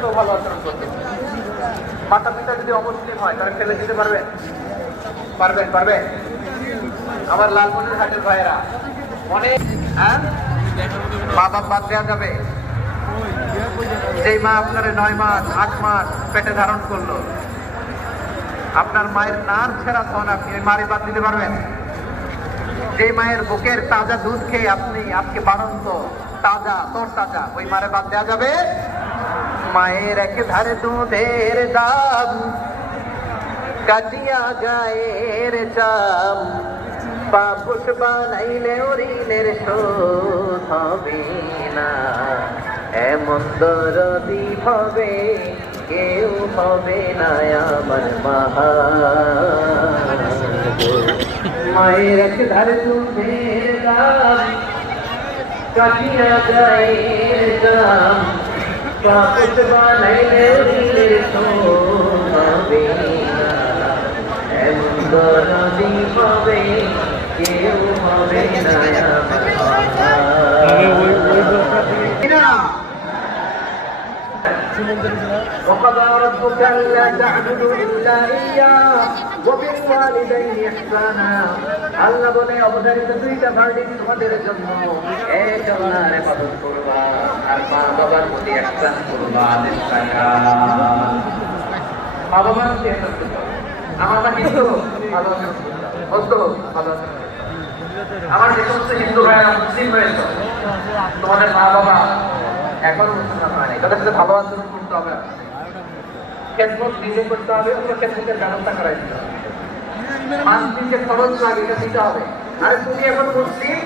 সাথেও ভালো আচরণ করতে। মাতা পিতা যদি অমুসলিম হয় তারা ফেলে দিতে পারবেন? পারবেন? পারবেন? আমার লালমনির হাটের ভাইয়েরা অনেক মা বাপ বাদ দেওয়া যাবে? যেই মা আপনার 9 মাস 8 মাস পেটে ধারণ করলো, আপনার মায়ের নার ছেড়া ধন আপনি ওই মারে বাদ দিতে পারবেন? যে মায়ের বুকের তাজা দুধ খেয়ে আপনি আজকে বাড়ন্ত তাজা তোর তাজা, ওই মারে বাদ দেওয়া যাবে? মায়ের এক ধারে দুধের দাম কাটিয়া গায়ের চাম, পাপুষ বানাইলে ঋণের শোধ হবে না, এমন দরদি হবে কেউ হবে না আমার মা। মায়ের এক ধারে দুধের দাম কাটিয়া গায়ের চাম, পাপুষ বানাইলে ঋণের শোধ হবে না, এমন দরদি হবে কেউ হবে না আমার মা। وقضى ربك ألا تعبدوا إلا إياه وبالوالدين إحسانا। আল্লাহ বলে অবধারিত দুইটা ভার্ডিক্ট তোমাদের জন্য, এক আল্লাহর ইবাদত করবা আর মা বাবার প্রতি ইহসান করবা। মা বাবার প্রতি ইহসান করবা। আমার মা হিন্দু, ভালো আছেন? বলতো ভালো আছেন? আমার যে সমস্ত হিন্দু ভাইয়েরা মুসলিম হয়েছে, তোমাদের মা বাবা এখনো মুসলমান হয় নাই, তাদের সাথে ভালো আচরণ করতে হবে, খেদমত নিজে করতে হবে, অথবা খেদমতের ব্যবস্থা করাই দিতে হবে। মান্থলি যে খরচ লাগে এটা দিতে হবে। আরে তুমি এখন মুসলিম,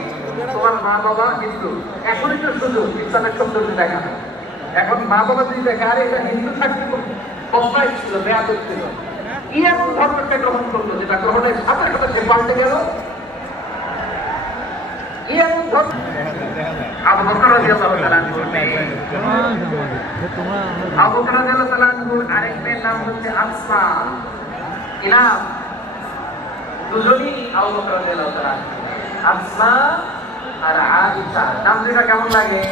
তোমার মা বাবা হিন্দু, এখনই তো সুযোগ ইসলামের সৌন্দর্য দেখা। এখন মা বাবা যদি দেখে আরে এটা হিন্দু থাকতে কম্পাইজ ছিল, বেয়াদব ছিল, কি এমন ধর্মটা গ্রহণ করলো যেটা গ্রহণের সাথে সাথে সে পাল্টে গেল? কি এমন ধর্ম? আবু বকর রাদিয়াল্লাহু তাআলা আনহুর আরেক মেয়ের নাম হচ্ছে আসমা। ইনাম দুজনই আবু বকর রাদিয়াল্লাহু তাআলা, আসমা আর আয়েশা। নাম দুইটা কেমন লাগে?